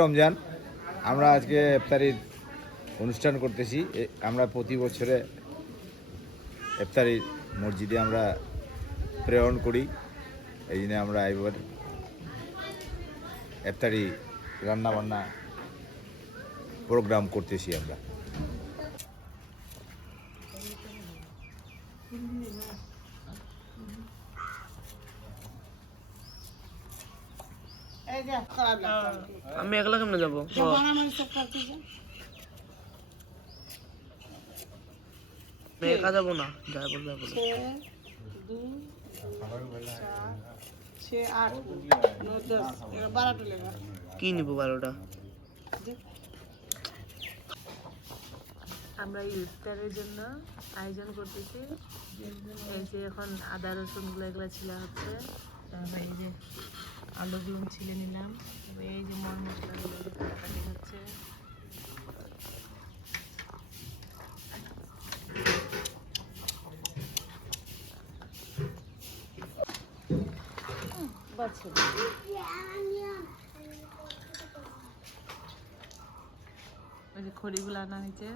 রমজান আমরা আজকে ইফতারির অনুষ্ঠান করতেছি। আমরা প্রতি বছরে ইফতারি মসজিদে আমরা প্রেরণ করি। এই জন্য আমরা এবার ইফতারি রান্নাবান্না প্রোগ্রাম করতেছি আমরা। আমি একলা কেমনে যাবো? একা যাবো না, যাই বলবে কি নিব 12টা? আমরা ইফতারের জন্য আয়োজন করতেছি। এই যে এখন আদা রসুন গুলো এগুলো ছিলা হচ্ছে, তারপর এই যে আলুগুলো ছিলে নিলাম, এই যে মর মশলাগুলো কাটাকাটি হচ্ছে। খড়িগুলো আনা হয়েছে।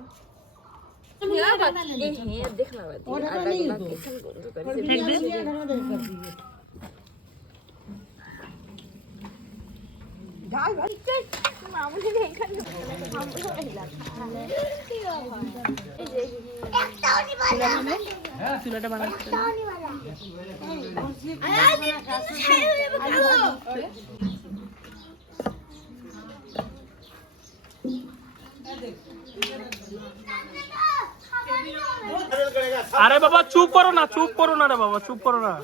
চুলাটা বানাচ্ছে আরে বাবা চুপ করো না, চুপ করো না রে বাবা, চুপ করো না।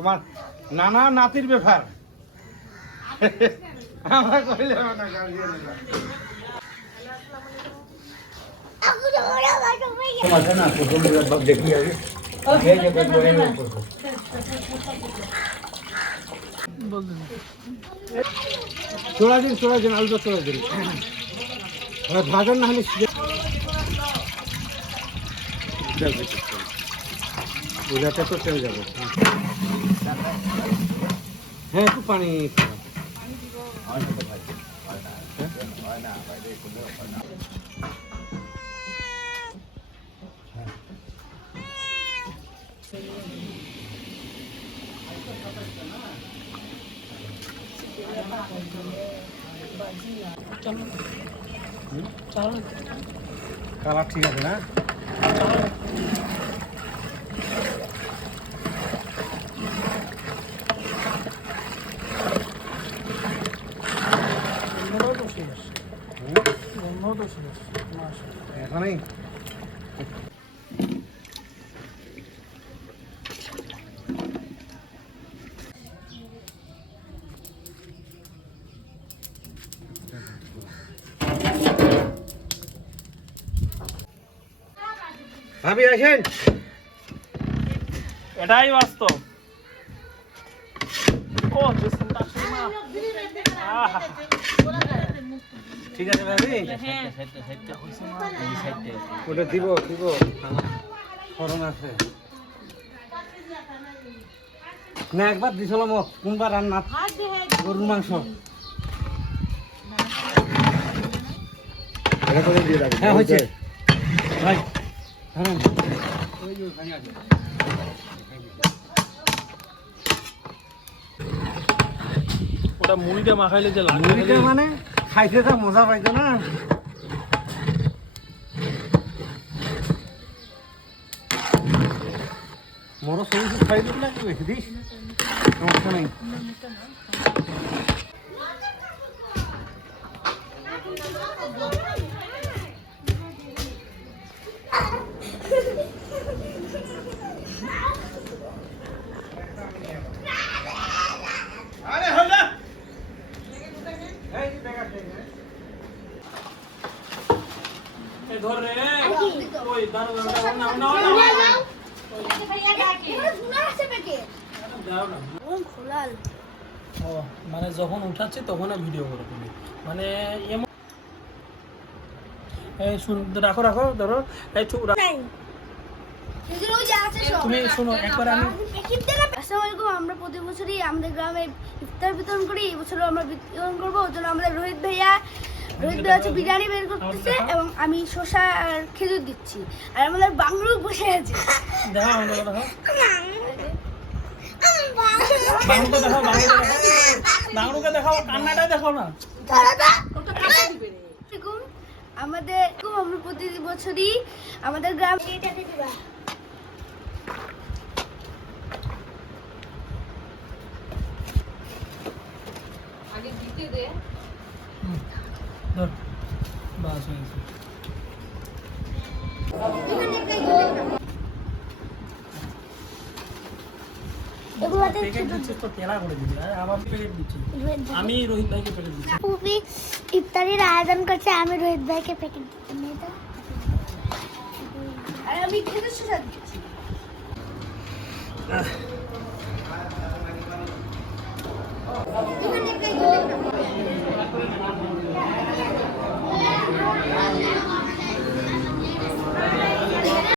আমার নানা নাতির ব্যাপার আমরা কইলে না চোরা দিন আলুটা চোরা দিন ভাজার না হলে ওইটাতে তো চলে যাবো। হ্যাঁ একটু পানি কালার ঠিক আছে না? এখানেই ভাবি আসেন, এটাই বাস্তব। ও ঠিক আছে ভাবি, ওটা দিব ফরন আছে না? একবার দিছিলাম কোনবার রান্না গরুর মাংস। হ্যাঁ হয়েছে ভাই, ওটা মুড়িটা মাখাইলে যে লাগে, মুড়িটা মানে খাইতে তো মজা পাইতো না। বড় সবুজ খাই দিতে লাগবে, বেশি দিস সমস্যা নেই। দাও নাও নাও নাও দাও না ও মানে যখন উঠাচ্ছি তখন ভিডিও করে তুমি মানে এমন এই শুন রাখো রাখো ধরো এই চুপ তুমি শোনো একবার আমি আসসালামু আলাইকুম। আমরা প্রতি বছরই আমাদের গ্রামে ইফতার বিতরণ করি। এই বছরও আমরা বিতরণ করবো। ওই জন্য আমাদের রোহিত ভাইয়া হচ্ছে বিরিয়ানি বের করতেছে এবং আমি শসা আর খেজুর দিচ্ছি আর আমাদের বাংলু বসে আছে। দেখো আমাদের দেখো বাংলুকে দেখো বাংলুকে দেখাও কান্নাটা দেখো না আমরা প্রতি বছরই আমাদের গ্রামে ধর বাস হয়েছে প্যাকেট দিচ্ছিস তো তেলা করে দিবি আর আবার প্যাকেট দিচ্ছি আমি রোহিত ভাইকে প্যাকেট দিচ্ছি পুপি ইফতারির আয়োজন করছে। আমি রোহিত ভাইকে প্যাকেট দিচ্ছি আর আমি খেজুর শসা দিচ্ছি। আহ